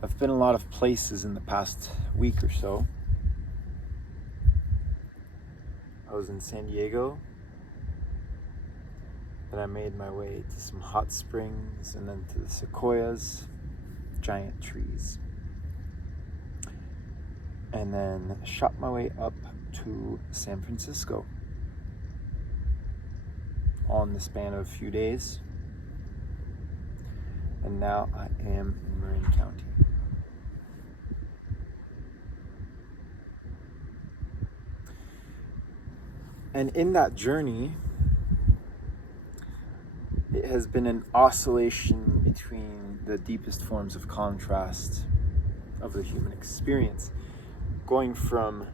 I've been a lot of places in the past week or so. I was in San Diego, then I made my way to some hot springs and then to the sequoias, giant trees. And then shot my way up to San Francisco on the span of a few days. And now I am in Marin County. And in that journey, it has been an oscillation between the deepest forms of contrast of the human experience, going from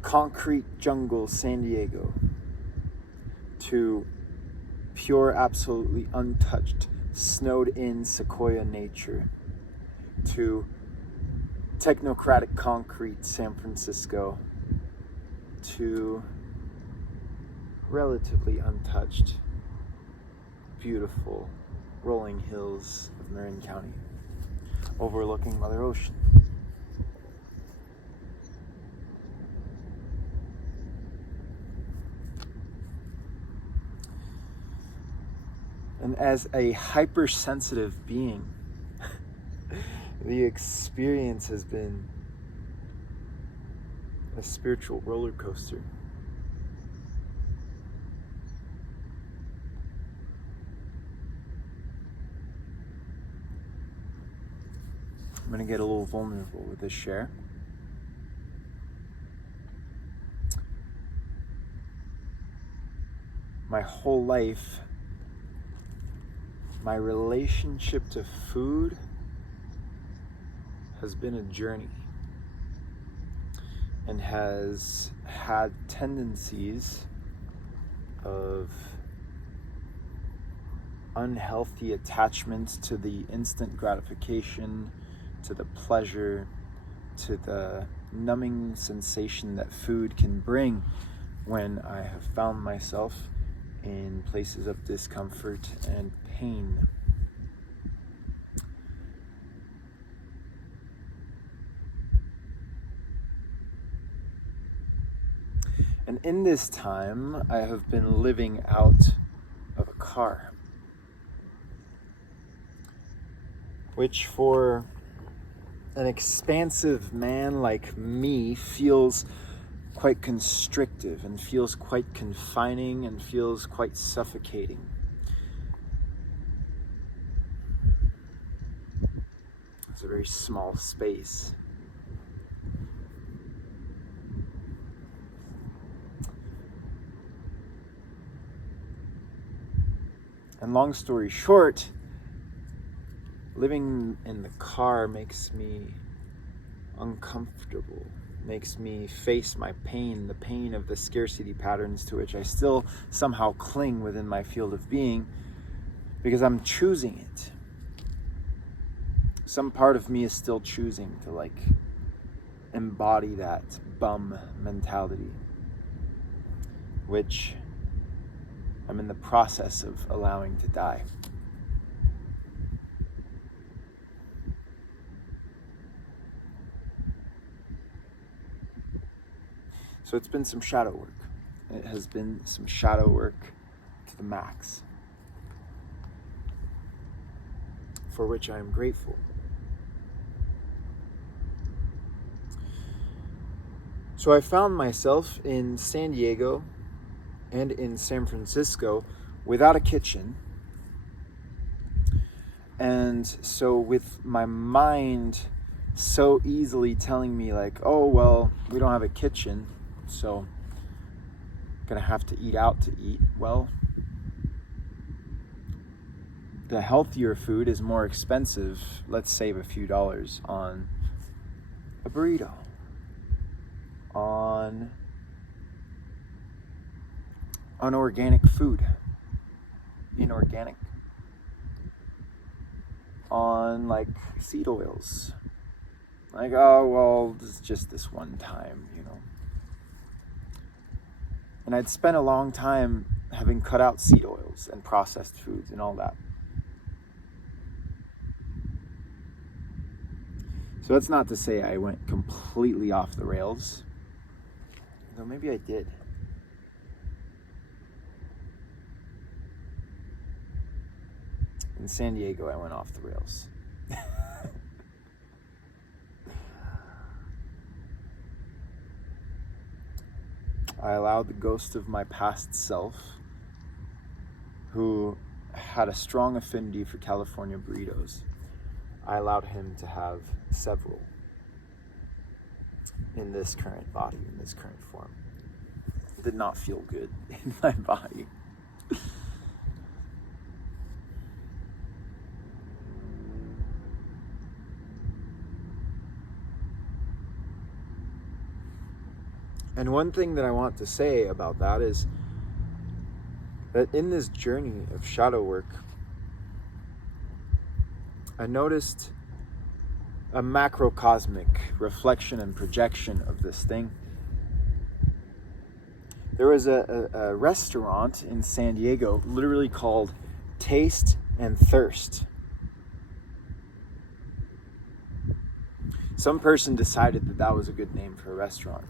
concrete jungle San Diego to pure, absolutely untouched, snowed-in sequoia nature, to technocratic concrete San Francisco, to relatively untouched, beautiful rolling hills of Marin County, overlooking Mother Ocean. And as a hypersensitive being, the experience has been a spiritual roller coaster. I'm going to get a little vulnerable with this share. My whole life, my relationship to food has been a journey and has had tendencies of unhealthy attachment to the instant gratification, to the pleasure, to the numbing sensation that food can bring when I have found myself in places of discomfort and pain. And in this time, I have been living out of a car, which for an expansive man like me feels quite constrictive and feels quite confining and feels quite suffocating. It's a very small space. And long story short, living in the car makes me uncomfortable, makes me face my pain, the pain of the scarcity patterns to which I still somehow cling within my field of being, because I'm choosing it. Some part of me is still choosing to embody that bum mentality, which I'm in the process of allowing to die. So it's been some shadow work. It has been some shadow work to the max, for which I am grateful. So I found myself in San Diego and in San Francisco without a kitchen. And so with my mind so easily telling me oh, well, we don't have a kitchen, so gonna have to eat out to eat. Well, the healthier food is more expensive. Let's save a few dollars on a burrito, on unorganic food, inorganic, on seed oils. Oh, well, this is just this one time, And I'd spent a long time having cut out seed oils and processed foods and all that. So that's not to say I went completely off the rails, though maybe I did. In San Diego, I went off the rails. I allowed the ghost of my past self, who had a strong affinity for California burritos, I allowed him to have several in this current body, in this current form. It did not feel good in my body. And one thing that I want to say about that is that in this journey of shadow work, I noticed a macrocosmic reflection and projection of this thing. There was a restaurant in San Diego literally called Taste and Thirst. Some person decided that that was a good name for a restaurant.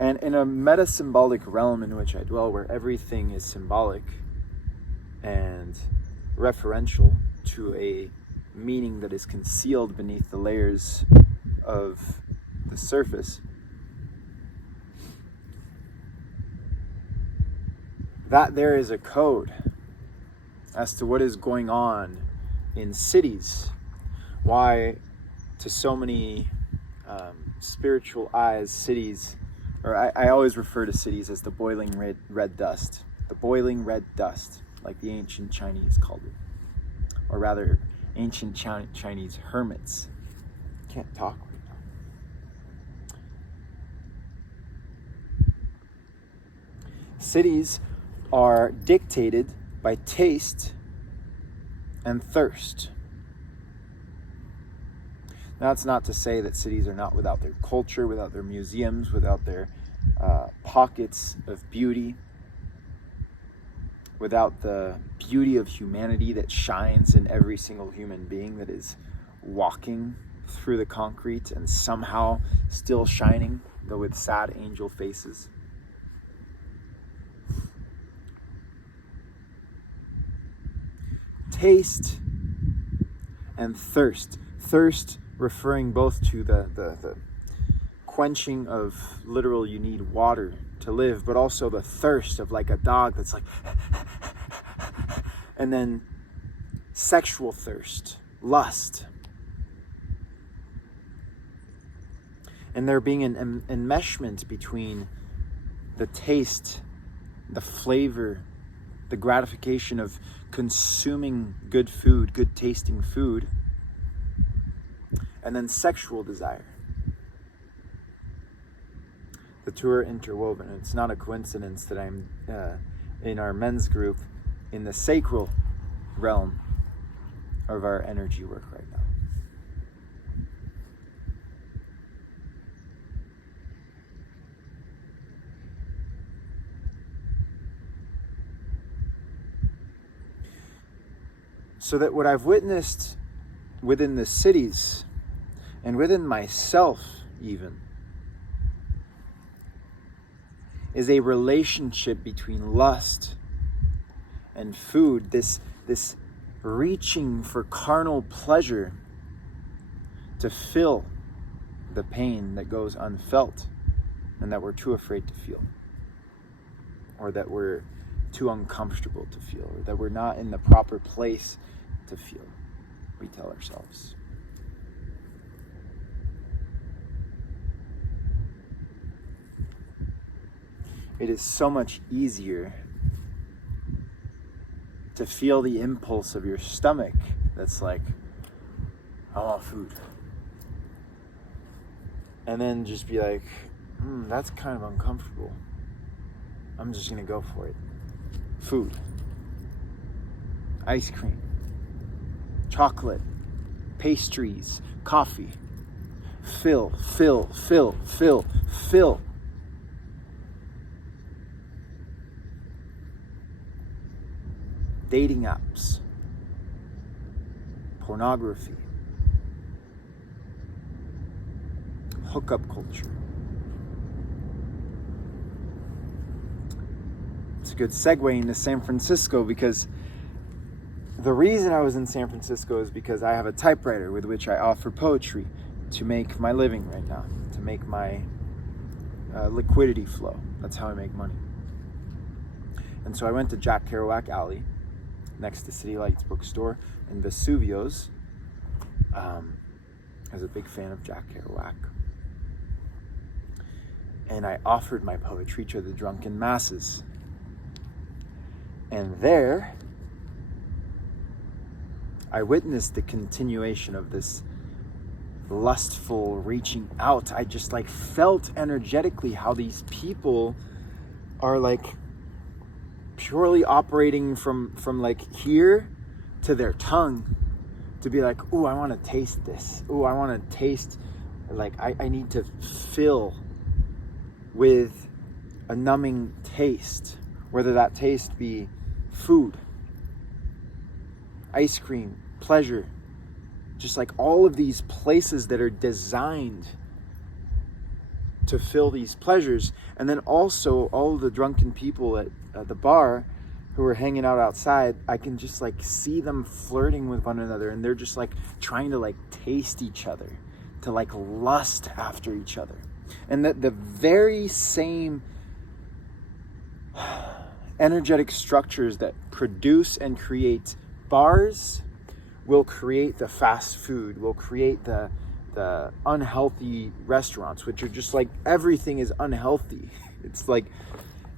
And in a meta-symbolic realm in which I dwell, where everything is symbolic and referential to a meaning that is concealed beneath the layers of the surface, that there is a code as to what is going on in cities, why to so many spiritual eyes, cities, or I always refer to cities as the boiling red dust. The boiling red dust, like the ancient Chinese called it. Or rather, ancient Chinese hermits. Can't talk right now. Cities are dictated by taste and thirst. That's not to say that cities are not without their culture, without their museums, without their pockets of beauty, without the beauty of humanity that shines in every single human being that is walking through the concrete and somehow still shining, though with sad angel faces. Taste and thirst. Thirst referring both to the quenching of literal you need water to live, but also the thirst of like a dog that's like and then sexual thirst, lust. And there being an enmeshment between the taste, the flavor, the gratification of consuming good food, good tasting food, and then sexual desire. The two are interwoven. It's not a coincidence that I'm in our men's group in the sacral realm of our energy work right now. So that what I've witnessed within the cities and within myself even is a relationship between lust and food, this reaching for carnal pleasure to fill the pain that goes unfelt and that we're too afraid to feel, or that we're too uncomfortable to feel, or that we're not in the proper place to feel, we tell ourselves. It is so much easier to feel the impulse of your stomach that's like, I want food. And then just be like, that's kind of uncomfortable. I'm just gonna go for it. Food. Ice cream. Chocolate. Pastries. Coffee. Fill. Dating apps, pornography, hookup culture. It's a good segue into San Francisco, because the reason I was in San Francisco is because I have a typewriter with which I offer poetry to make my living right now, to make my liquidity flow. That's how I make money. And so I went to Jack Kerouac Alley, next to City Lights Bookstore, and Vesuvio's. I was a big fan of Jack Kerouac. And I offered my poetry to the drunken masses. And there, I witnessed the continuation of this lustful reaching out. I just like felt energetically how these people are like purely operating from like here to their tongue, to be like, ooh, I want to taste this. Ooh, I want to taste, like I need to fill with a numbing taste, whether that taste be food, ice cream, pleasure, just like all of these places that are designed to fill these pleasures. And then also all of the drunken people at the bar who are hanging out outside, I can just like see them flirting with one another, and they're just like trying to like taste each other, to like lust after each other. And that the very same energetic structures that produce and create bars will create the fast food, will create the unhealthy restaurants, which are just like, everything is unhealthy. It's like,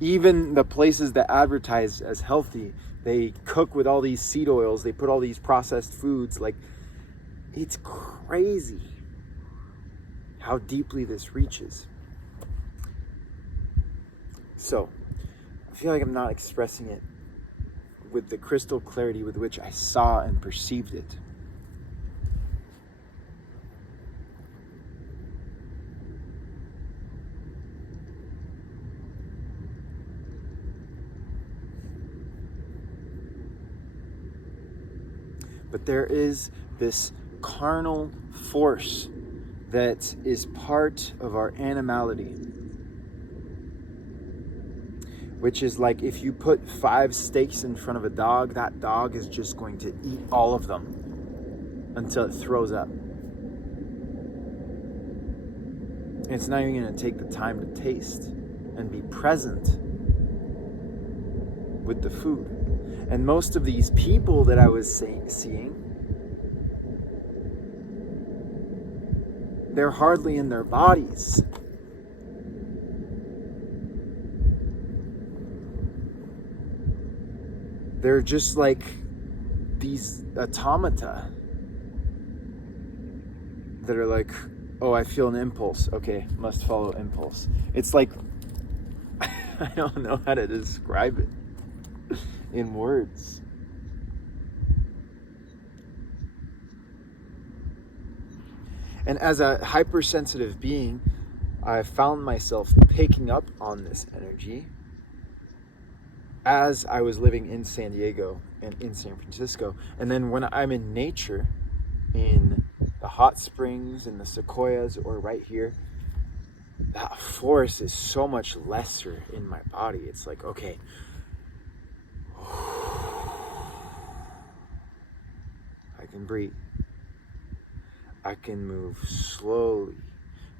even the places that advertise as healthy, they cook with all these seed oils, they put all these processed foods. Like, it's crazy how deeply this reaches. So, I feel like I'm not expressing it with the crystal clarity with which I saw and perceived it. But there is this carnal force that is part of our animality, which is like, if you put 5 steaks in front of a dog, that dog is just going to eat all of them until it throws up. It's not even going to take the time to taste and be present with the food. And most of these people that I was seeing, they're hardly in their bodies. They're just like these automata that are like, oh, I feel an impulse. Okay, must follow impulse. It's like, I don't know how to describe it in words. And as a hypersensitive being, I found myself picking up on this energy as I was living in San Diego and in San Francisco. And then when I'm in nature, in the hot springs, in the sequoias, or right here, that force is so much lesser in my body. It's like, okay, I can breathe. I can move slowly.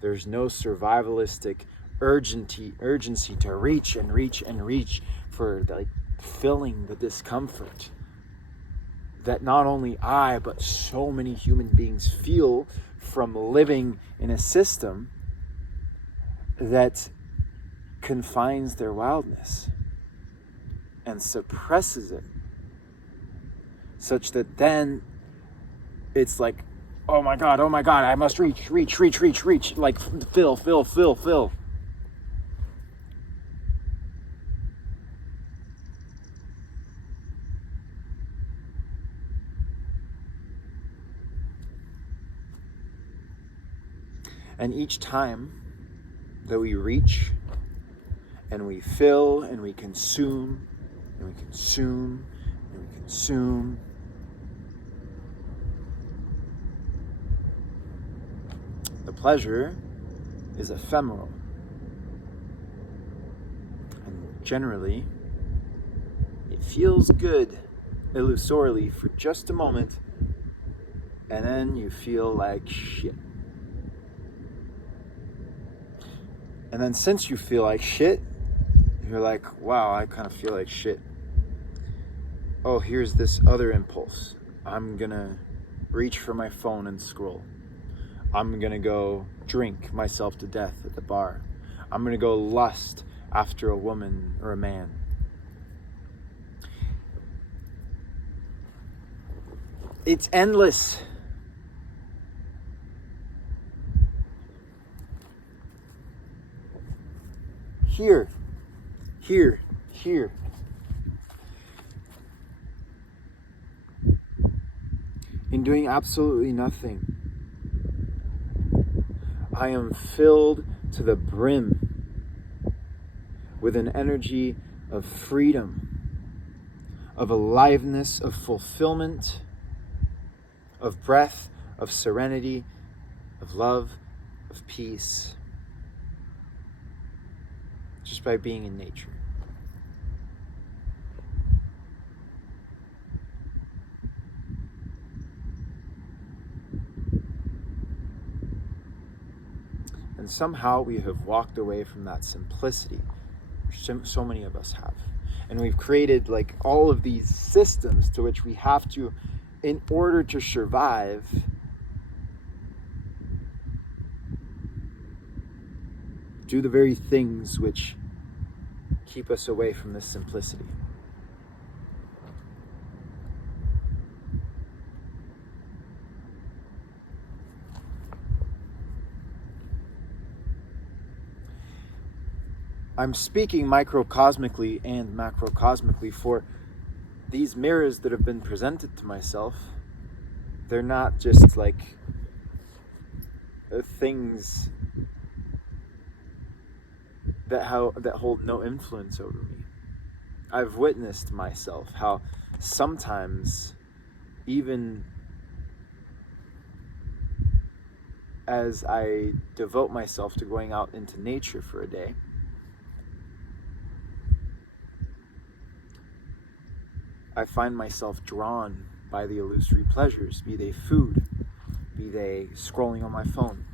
There's no survivalistic urgency to reach and reach and reach for like filling the discomfort that not only I, but so many human beings feel from living in a system that confines their wildness and suppresses it, such that then it's like, oh my God, I must reach, like fill. And each time that we reach and we fill and we consume and we consume and we consume, the pleasure is ephemeral. And generally, it feels good illusorily for just a moment, and then you feel like shit. And then since you feel like shit, you're like, wow, I kind of feel like shit. Oh, here's this other impulse. I'm gonna reach for my phone and scroll. I'm gonna go drink myself to death at the bar. I'm gonna go lust after a woman or a man. It's endless. Here. In doing absolutely nothing, I am filled to the brim with an energy of freedom, of aliveness, of fulfillment, of breath, of serenity, of love, of peace, just by being in nature. And somehow we have walked away from that simplicity, which so many of us have. And we've created like all of these systems to which we have to, in order to survive, do the very things which keep us away from this simplicity. I'm speaking microcosmically and macrocosmically, for these mirrors that have been presented to myself, they're not just like things that hold no influence over me. I've witnessed myself how sometimes, even as I devote myself to going out into nature for a day, I find myself drawn by the illusory pleasures, be they food, be they scrolling on my phone,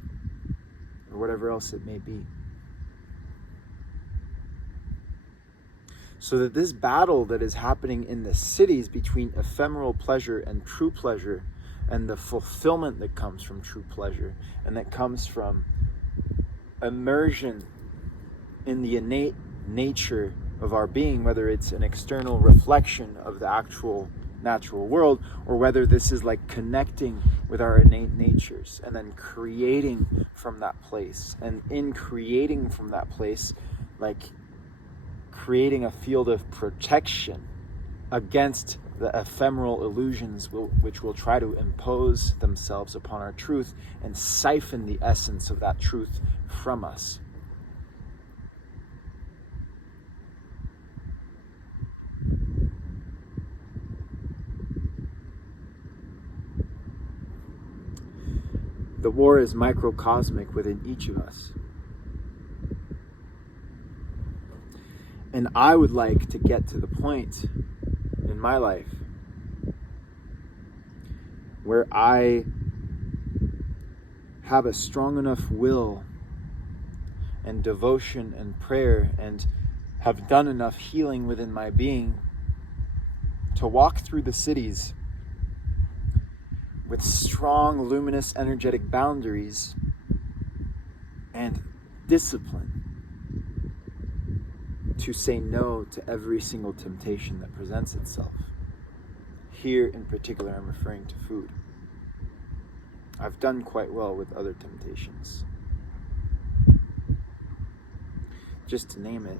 or whatever else it may be. So that this battle that is happening in the cities between ephemeral pleasure and true pleasure, and the fulfillment that comes from true pleasure, and that comes from immersion in the innate nature of our being, whether it's an external reflection of the actual natural world, or whether this is like connecting with our innate natures and then creating from that place. And in creating from that place, like creating a field of protection against the ephemeral illusions which will try to impose themselves upon our truth and siphon the essence of that truth from us. The war is microcosmic within each of us. And I would like to get to the point in my life where I have a strong enough will and devotion and prayer, and have done enough healing within my being to walk through the cities with strong, luminous, energetic boundaries and discipline to say no to every single temptation that presents itself. Here in particular, I'm referring to food. I've done quite well with other temptations. Just to name it,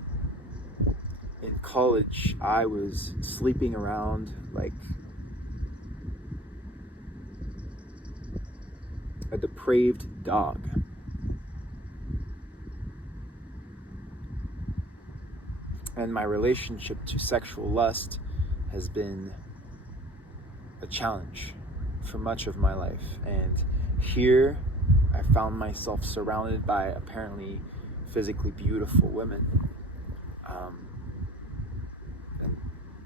in college, I was sleeping around like a depraved dog. And my relationship to sexual lust has been a challenge for much of my life. And here I found myself surrounded by apparently physically beautiful women, and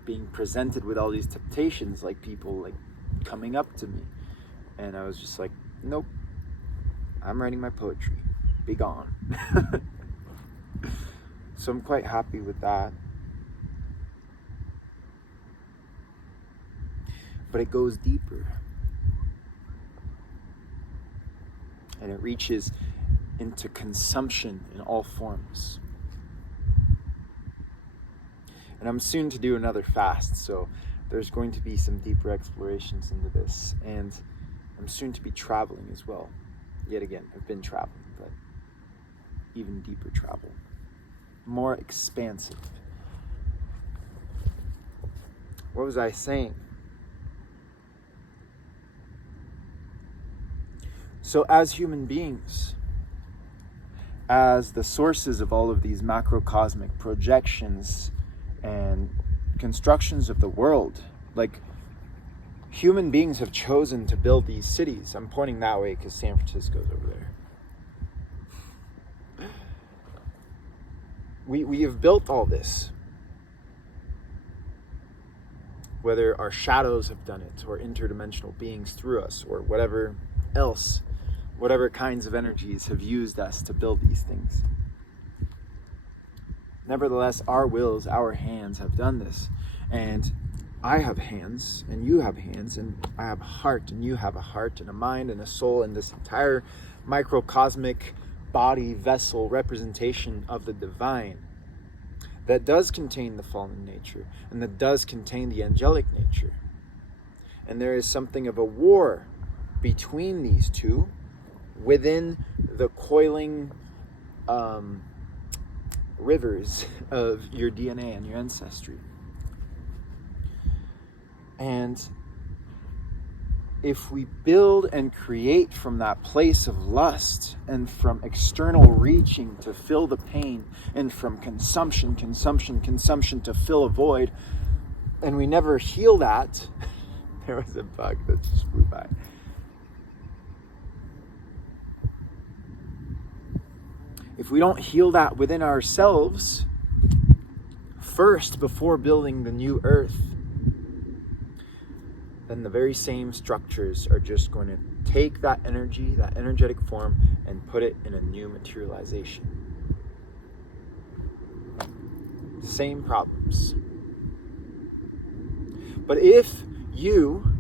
being presented with all these temptations, like people like coming up to me, and I was just like, nope, I'm writing my poetry, be gone. So I'm quite happy with that. But it goes deeper, and it reaches into consumption in all forms. And I'm soon to do another fast, so there's going to be some deeper explorations into this. And I'm soon to be traveling as well. Yet again, I've been traveling, but even deeper travel, more expansive. What was I saying? So as human beings, as the sources of all of these macrocosmic projections and constructions of the world, like, human beings have chosen to build these cities. I'm pointing that way because San Francisco's over there. We have built all this. Whether our shadows have done it, or interdimensional beings through us, or whatever else, whatever kinds of energies have used us to build these things. Nevertheless, our wills, our hands have done this. And I have hands, and you have hands, and I have a heart, and you have a heart, and a mind, and a soul, and this entire microcosmic body, vessel, representation of the divine that does contain the fallen nature, and that does contain the angelic nature. And there is something of a war between these two within the coiling rivers of your DNA and your ancestry. And if we build and create from that place of lust, and from external reaching to fill the pain, and from consumption to fill a void, and we never heal that, there was a bug that just flew by. If we don't heal that within ourselves first before building the new earth, then the very same structures are just going to take that energy, that energetic form, and put it in a new materialization. Same problems. But if you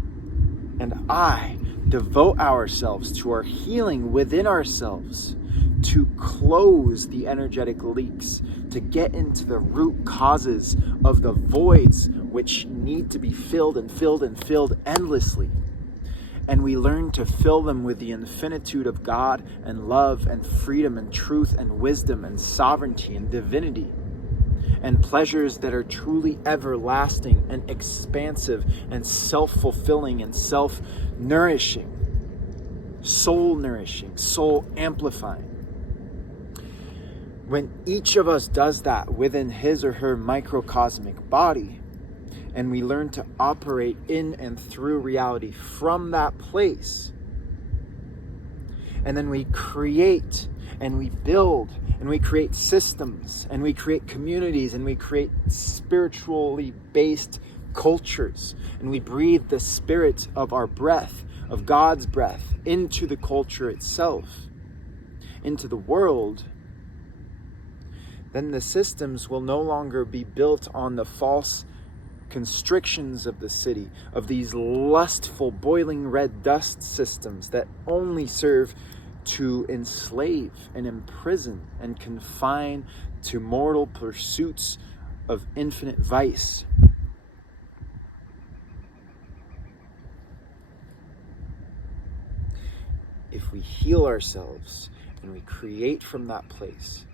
and I devote ourselves to our healing within ourselves, to close the energetic leaks, to get into the root causes of the voids which need to be filled and filled and filled endlessly, and we learn to fill them with the infinitude of God and love and freedom and truth and wisdom and sovereignty and divinity, and pleasures that are truly everlasting and expansive and self-fulfilling and self-nourishing, soul-nourishing, soul-amplifying. When each of us does that within his or her microcosmic body, and we learn to operate in and through reality from that place, and then we create and we build and we create systems and we create communities and we create spiritually based cultures, and we breathe the spirit of our breath, of God's breath, into the culture itself, into the world, then the systems will no longer be built on the false constrictions of the city, of these lustful, boiling red dust systems that only serve to enslave and imprison and confine to mortal pursuits of infinite vice. If we heal ourselves and we create from that place,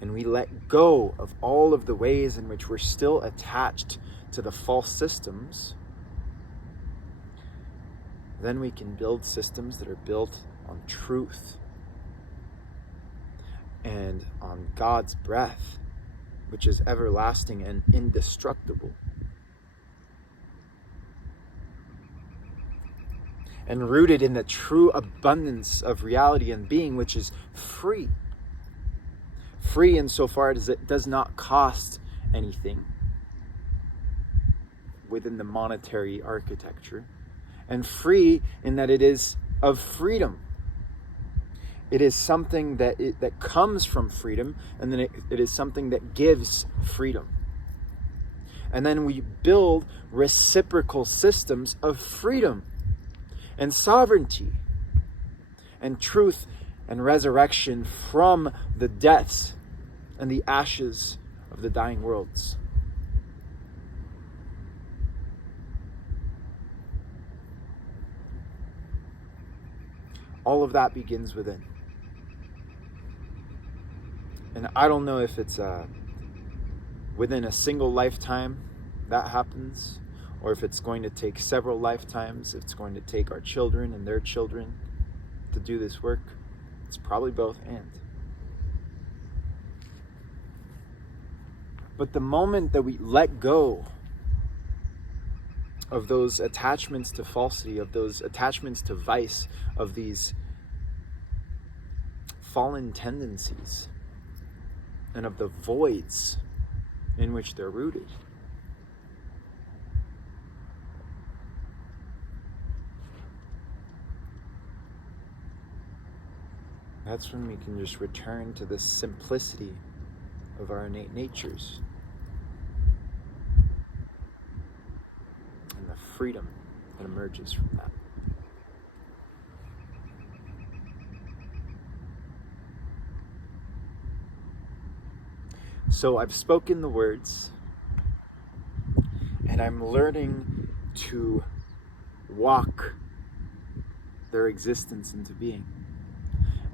and we let go of all of the ways in which we're still attached to the false systems, then we can build systems that are built on truth and on God's breath, which is everlasting and indestructible. and rooted in the true abundance of reality and being, which is free. Free insofar as it does not cost anything within the monetary architecture, and free in that it is of freedom. It is something that comes from freedom, and then it is something that gives freedom. And then we build reciprocal systems of freedom and sovereignty and truth and resurrection from the deaths and the ashes of the dying worlds. All of that begins within. And I don't know if it's within a single lifetime that happens, or if it's going to take several lifetimes, if it's going to take our children and their children to do this work. It's probably both and. But the moment that we let go of those attachments to falsity, of those attachments to vice, of these fallen tendencies, and of the voids in which they're rooted, that's when we can just return to the simplicity of our innate natures and the freedom that emerges from that. So I've spoken the words, and I'm learning to walk their existence into being.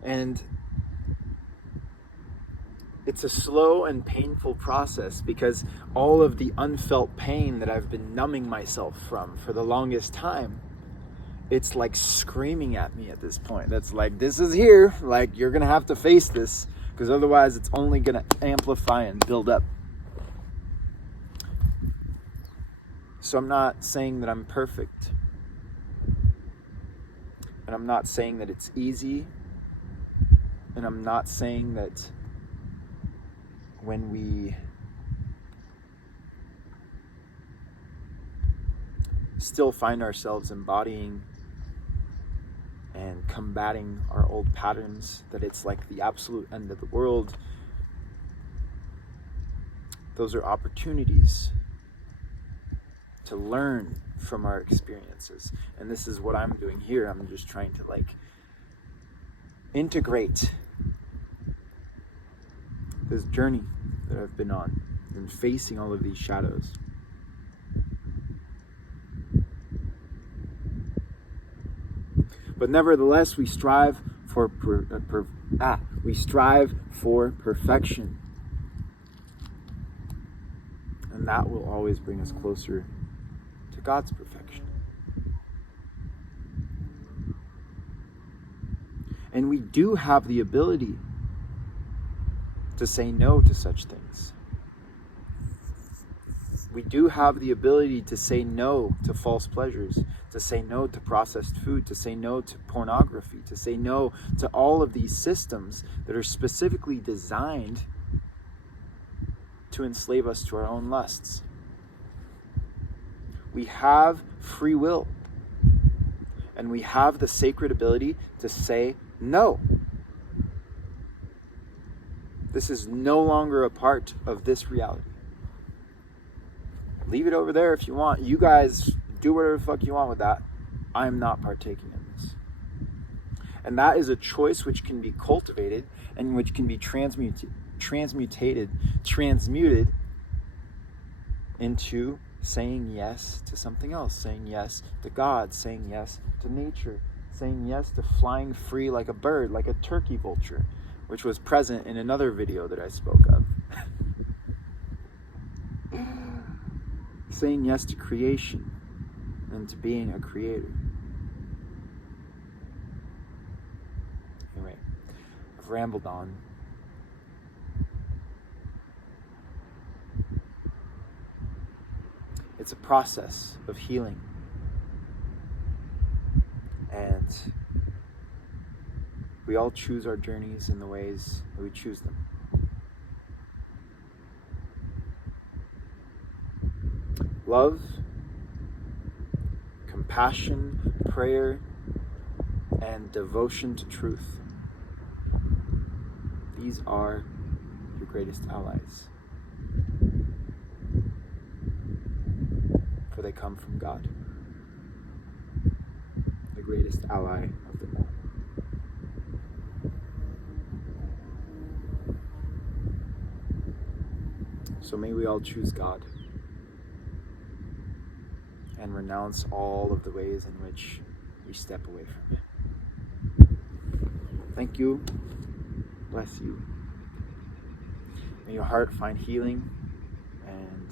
And it's a slow and painful process, because all of the unfelt pain that I've been numbing myself from for the longest time, it's like screaming at me at this point. That's like, this is here, like you're gonna have to face this, because otherwise it's only gonna amplify and build up. So I'm not saying that I'm perfect, and I'm not saying that it's easy, and I'm not saying that when we still find ourselves embodying and combating our old patterns, that it's like the absolute end of the world. Those are opportunities to learn from our experiences. And this is what I'm doing here. I'm just trying to integrate this journey that I've been on and facing all of these shadows. But nevertheless, we strive for perfection, and that will always bring us closer to God's perfection. And we do have the ability to say no to such things. We do have the ability to say no to false pleasures, to say no to processed food, to say no to pornography, to say no to all of these systems that are specifically designed to enslave us to our own lusts. We have free will, and we have the sacred ability to say no. This is no longer a part of this reality. Leave it over there if you want. You guys do whatever the fuck you want with that. I'm not partaking in this. And that is a choice which can be cultivated and which can be transmuted into saying yes to something else, saying yes to God, saying yes to nature, saying yes to flying free like a bird, like a turkey vulture, which was present in another video that I spoke of. Saying yes to creation and to being a creator. Anyway, I've rambled on. It's a process of healing. We all choose our journeys in the ways that we choose them. Love, compassion, prayer, and devotion to truth. These are your greatest allies, for they come from God, the greatest ally of them all. So may we all choose God and renounce all of the ways in which we step away from Him. Thank you. Bless you. May your heart find healing and